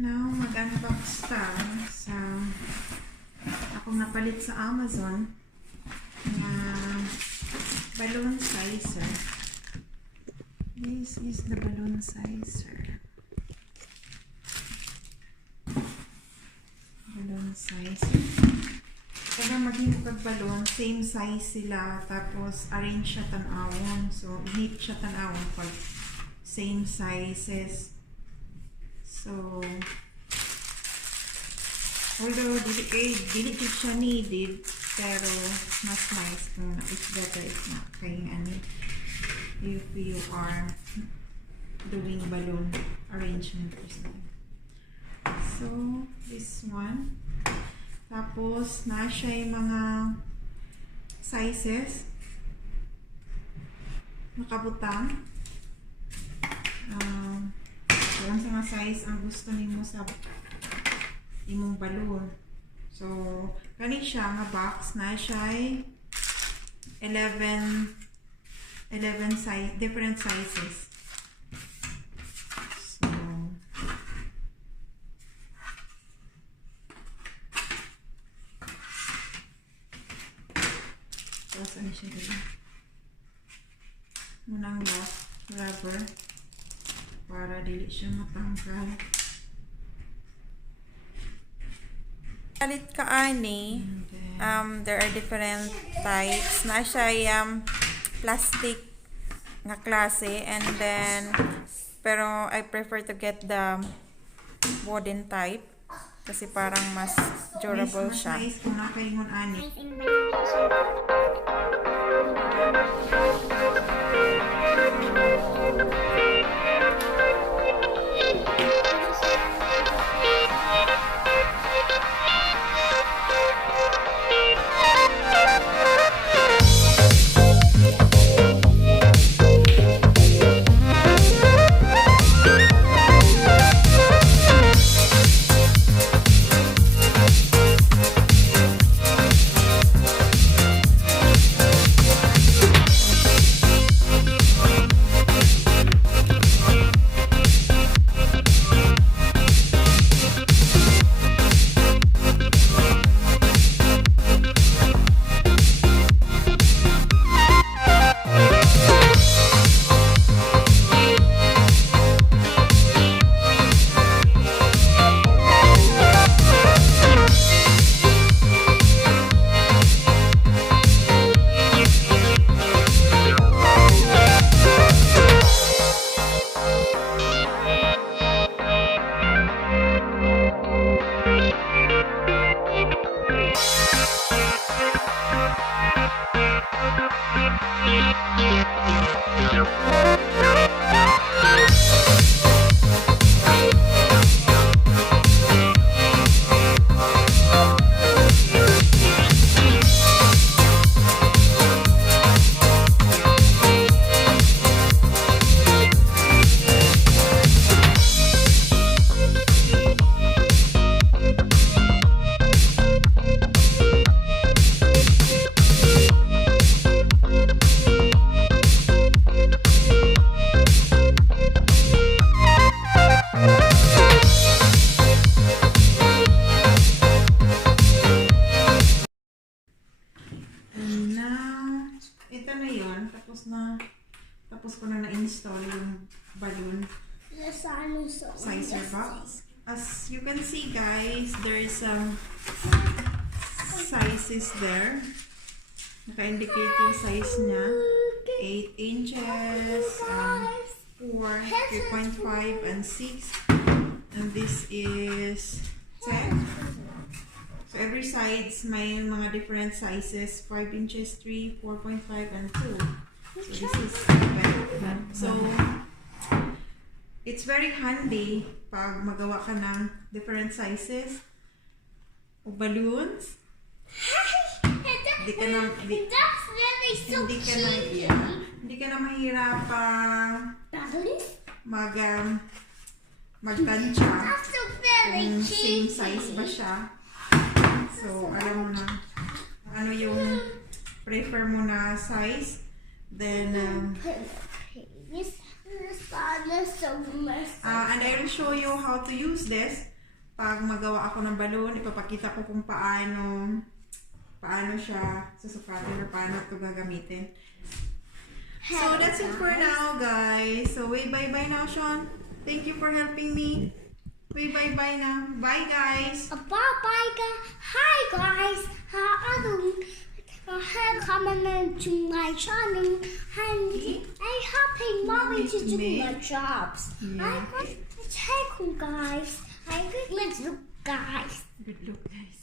Now, mag-unbox tayo sa akong napalit sa Amazon na balloon sizer. This is the balloon sizer. Balloon sizer. Kaya maging balloon, same size sila, tapos arrange siya tan-awon. So, neat siya tan-awon pag same sizes. So, although dili siya needed, pero mas nice kung it's better if not kayong if you are doing balloon arrangement or something. So, this one. Tapos, na siya yung mga sizes. Nakabutang. Kung sa mga size ang gusto nimo sa imong balloon. So, kani siya nga box na siya ay 11 size, different sizes. So, tapos ano siya dito? Munang rubber para dili siya matanggal. Palit ka ani. There are different types. Na siya plastic nga klase, and then pero I prefer to get the wooden type kasi parang mas durable siya. Nice kung nakaingon ani. Tapos ko na na-install yung balloon sizer box. As you can see guys, there is some sizes there. Naka-indicate yung size niya. 8 inches, 4, 3.5, and 6. And this is 10. So every sides may mga different sizes. 5 inches, 3, 4.5, and 2. So this is so it's very handy pag magawa ka ng different sizes o balloons. Hindi ka na mahirapang magtansya kung same size ba siya. So alam mo na ano yung prefer mo na size. Then, and I will show you how to use this. Pag magawa ako ng balloon, ipapakita ko kung paano siya susukatin or paano ito gagamitin. So that's it for now, guys. So wait, bye-bye now, Sean. Thank you for helping me. Wait, bye-bye now. Bye, guys. Bye-bye, guys. Hi, guys. Coming to my channel and I'm helping mommy to do my jobs. Yeah. I got a guys. I got little guys. Good look, guys.